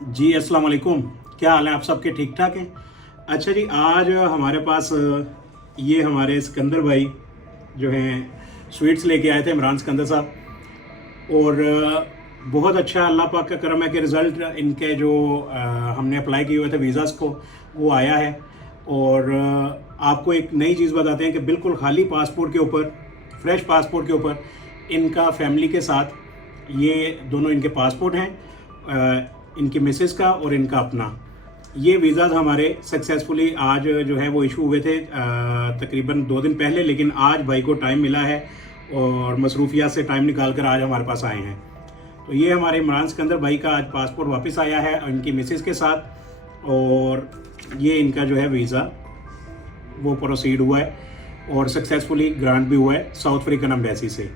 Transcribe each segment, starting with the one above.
जी अस्सलाम वालेकुम। क्या हाल है आप सबके? ठीक ठाक हैं? अच्छा जी, आज हमारे पास ये हमारे सिकंदर भाई जो हैं स्वीट्स लेके आए थे, इमरान सिकंदर साहब। और बहुत अच्छा अल्लाह पाक का करम है कि रिज़ल्ट इनके जो हमने अप्लाई किए हुए थे वीज़ाज़ को, वो आया है। और आपको एक नई चीज़ बताते हैं कि बिल्कुल खाली पासपोर्ट के ऊपर, फ्रेश पासपोर्ट के ऊपर इनका फैमिली के साथ, ये दोनों इनके पासपोर्ट हैं, इनकी मिसेस का और इनका अपना। ये वीज़ाज़ हमारे सक्सेसफुली आज जो है वो इशू हुए थे तकरीबन 2 दिन पहले, लेकिन आज भाई को टाइम मिला है और मसरूफियात से टाइम निकाल कर आज हमारे पास आए हैं। तो ये हमारे इमरान सिकंदर भाई का आज पासपोर्ट वापस आया है इनकी मिसेस के साथ, और ये इनका जो है वीज़ा वो प्रोसीड हुआ है और सक्सेसफुली ग्रांट भी हुआ है साउथ अफ्रीकन एम्बेसी से।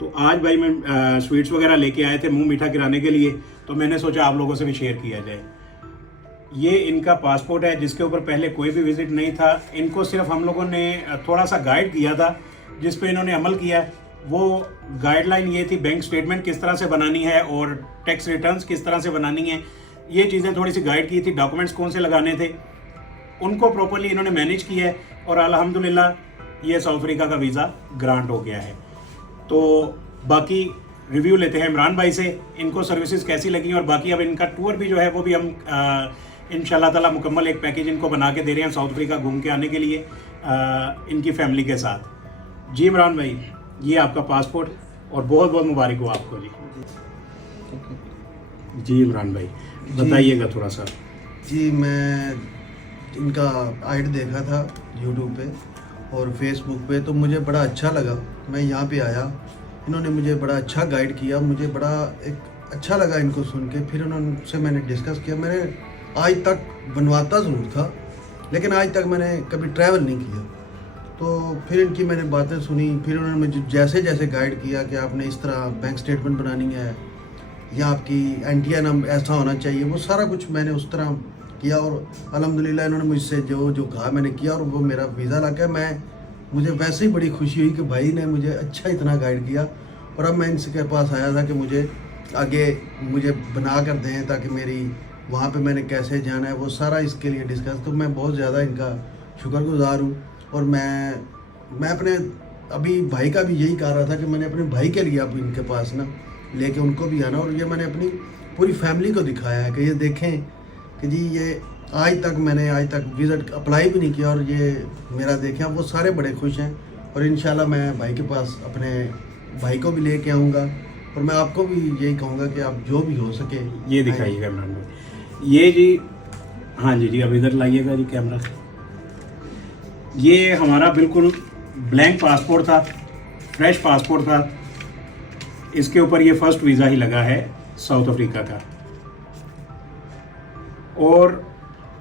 तो आज भाई मैं स्वीट्स वगैरह लेके आए थे मुंह मीठा कराने के लिए, तो मैंने सोचा आप लोगों से भी शेयर किया जाए। ये इनका पासपोर्ट है जिसके ऊपर पहले कोई भी विजिट नहीं था। इनको सिर्फ हम लोगों ने थोड़ा सा गाइड किया था जिस पे इन्होंने अमल किया। वो गाइडलाइन ये थी बैंक स्टेटमेंट किस तरह से बनानी है और टैक्स रिटर्न्स किस तरह से बनानी है, ये चीज़ें थोड़ी सी गाइड की थी। डॉक्यूमेंट्स कौन से लगाने थे उनको प्रॉपरली इन्होंने मैनेज किया है और अल्हम्दुलिल्लाह ये साउथ अफ्रीका का वीज़ा ग्रांट हो गया है। तो बाकी रिव्यू लेते हैं इमरान भाई से, इनको सर्विसेज कैसी लगी और बाकी अब इनका टूर भी जो है वो भी हम इंशाल्लाह ताला मुकम्मल एक पैकेज इनको बना के दे रहे हैं साउथ अफ्रीका घूम के आने के लिए इनकी फैमिली के साथ। जी इमरान भाई, ये आपका पासपोर्ट और बहुत बहुत मुबारक हो आपको जी। जी इमरान भाई बताइएगा थोड़ा सा। जी, मैं इनका ऐड देखा था यूट्यूब पे और फेसबुक पे, तो मुझे बड़ा अच्छा लगा। मैं यहाँ पे आया, इन्होंने मुझे बड़ा अच्छा गाइड किया, मुझे बड़ा एक अच्छा लगा इनको सुन के। फिर उनसे मैंने डिस्कस किया। मैंने आज तक बनवाता ज़रूर था लेकिन आज तक मैंने कभी ट्रैवल नहीं किया। तो फिर इनकी मैंने बातें सुनी, फिर उन्होंने मुझे जैसे जैसे गाइड किया कि आपने इस तरह बैंक स्टेटमेंट बनानी है या आपकी NTN ऐसा होना चाहिए, वो सारा कुछ मैंने उस तरह किया और अल्हम्दुलिल्लाह इन्होंने मुझसे जो जो कहा मैंने किया और वो मेरा वीज़ा लग गया। मुझे वैसे ही बड़ी खुशी हुई कि भाई ने मुझे अच्छा इतना गाइड किया। और अब मैं इनके पास आया था कि मुझे आगे मुझे बना कर दें ताकि मेरी वहाँ पे मैंने कैसे जाना है वो सारा इसके लिए डिस्कस। तो मैं बहुत ज़्यादा इनका शुक्रगुजार हूँ। और मैं अपने अभी भाई का भी यही कह रहा था कि मैंने अपने भाई के लिए अब इनके पास ना लेके उनको भी आना, और ये मैंने अपनी पूरी फैमिली को दिखाया है कि ये देखें कि जी ये आज तक विज़िट अप्लाई भी नहीं किया और ये मेरा देखें। वो सारे बड़े खुश हैं और इंशाल्लाह मैं भाई के पास अपने भाई को भी लेके आऊँगा और मैं आपको भी यही कहूँगा कि आप जो भी हो सके ये दिखाइएगा इमरान भाई। ये जी, हाँ जी जी, अब इधर लाइएगा जी कैमरा। ये हमारा बिल्कुल ब्लैंक पासपोर्ट था, फ्रेश पासपोर्ट था। इसके ऊपर ये फर्स्ट वीज़ा ही लगा है साउथ अफ्रीका का। और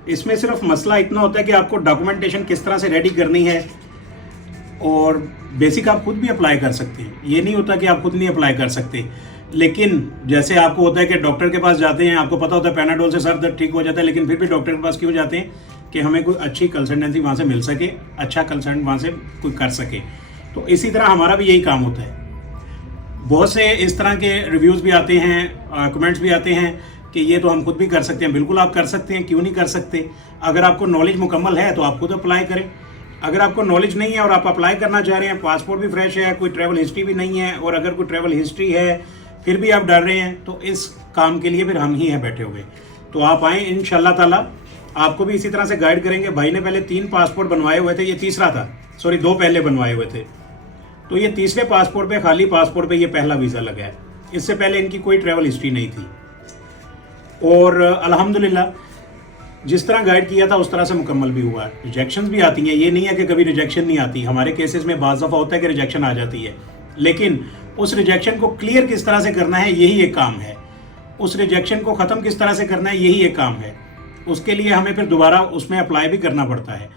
इसमें सिर्फ मसला इतना होता है कि आपको डॉक्यूमेंटेशन किस तरह से रेडी करनी है, और बेसिक आप खुद भी अप्लाई कर सकते हैं। ये नहीं होता कि आप खुद नहीं अप्लाई कर सकते, लेकिन जैसे आपको होता है कि डॉक्टर के पास जाते हैं, आपको पता होता है पैनाडोल से सर दर्द ठीक हो जाता है, लेकिन फिर भी डॉक्टर के पास क्यों जाते हैं कि हमें कोई अच्छी कंसल्टेंसी वहाँ से मिल सके, अच्छा कंसल्टेंट वहाँ से कोई कर सके। तो इसी तरह हमारा भी यही काम होता है। बहुत से इस तरह के रिव्यूज़ भी आते हैं, कमेंट्स भी आते हैं कि ये तो हम खुद भी कर सकते हैं। बिल्कुल आप कर सकते हैं, क्यों नहीं कर सकते। अगर आपको नॉलेज मुकम्मल है तो आप खुद अप्लाई करें। अगर आपको नॉलेज नहीं है और आप अप्लाई करना चाह रहे हैं, पासपोर्ट भी फ्रेश है, कोई ट्रैवल हिस्ट्री भी नहीं है, और अगर कोई ट्रैवल हिस्ट्री है फिर भी आप डर रहे हैं, तो इस काम के लिए फिर हम ही हैं बैठे हुए। तो आप आएँ, इंशाल्लाह ताला आपको भी इसी तरह से गाइड करेंगे। भाई ने पहले 3 पासपोर्ट बनवाए हुए थे, ये तीसरा था, सॉरी 2 पहले बनवाए हुए थे। तो ये तीसरे पासपोर्ट पे, खाली पासपोर्ट पे ये पहला वीज़ा लगा है। इससे पहले इनकी कोई ट्रैवल हिस्ट्री नहीं थी। और अल्हम्दुलिल्लाह जिस तरह गाइड किया था उस तरह से मुकम्मल भी हुआ। रिजेक्शंस भी आती हैं, ये नहीं है कि कभी रिजेक्शन नहीं आती। हमारे केसेस में बाज़ दफ़ा होता है कि रिजेक्शन आ जाती है, लेकिन उस रिजेक्शन को क्लियर किस तरह से करना है यही एक काम है। उस रिजेक्शन को ख़त्म किस तरह से करना है यही एक काम है। उसके लिए हमें फिर दोबारा उसमें अप्लाई भी करना पड़ता है।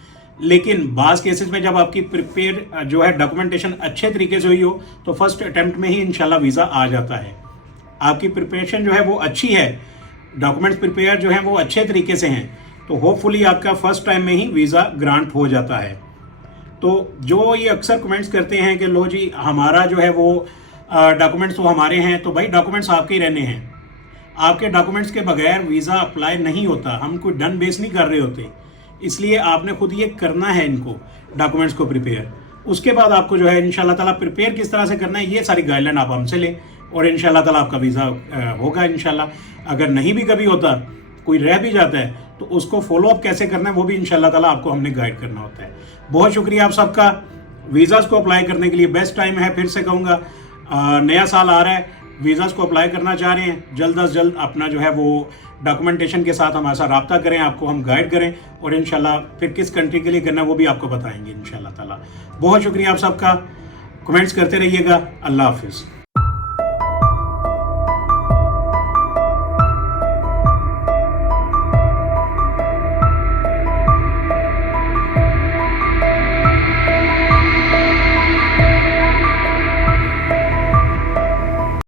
लेकिन बाज़ केसेस में जब आपकी प्रिपेयर जो है डॉक्यूमेंटेशन अच्छे तरीके से हुई हो तो फर्स्ट अटैम्प्ट में ही इंशाल्लाह वीज़ा आ जाता है। आपकी प्रिपरेशन जो है वो अच्छी है, डॉक्यूमेंट्स प्रिपेयर जो हैं वो अच्छे तरीके से हैं, तो होपफुली आपका फर्स्ट टाइम में ही वीज़ा ग्रांट हो जाता है। तो जो ये अक्सर कमेंट्स करते हैं कि लो जी हमारा जो है वो डॉक्यूमेंट्स तो हमारे हैं, तो भाई डॉक्यूमेंट्स आपके ही रहने हैं। आपके डॉक्यूमेंट्स के बगैर वीज़ा अप्लाई नहीं होता, हम कोई डन बेस नहीं कर रहे होते, इसलिए आपने खुद ये करना है इनको डॉक्यूमेंट्स को प्रिपेयर। उसके बाद आपको जो है इंशाल्लाह ताला प्रिपेयर किस तरह से करना है ये सारी गाइडलाइन आप हमसे लें और इंशाल्लाह ताला आपका वीज़ा होगा इंशाल्लाह। अगर नहीं भी कभी होता, कोई रह भी जाता है, तो उसको फॉलो अप कैसे करना है वो भी इंशाल्लाह ताला आपको हमने गाइड करना होता है। बहुत शुक्रिया आप सबका। वीज़ाज़ को अप्लाई करने के लिए बेस्ट टाइम है, फिर से कहूँगा, नया साल आ रहा है, वीज़ाज़ को अप्लाई करना चाह रहे हैं, जल्द अज जल्द अपना जो है वो डॉक्यूमेंटेशन के साथ हमारे साथ रब्ता करें, आपको हम गाइड करें और इंशाल्लाह फिर किस कंट्री के लिए करना है वो भी आपको बताएंगे इंशाल्लाह ताला। बहुत शुक्रिया आप सबका, कमेंट्स करते रहिएगा। अल्लाह हाफिज़।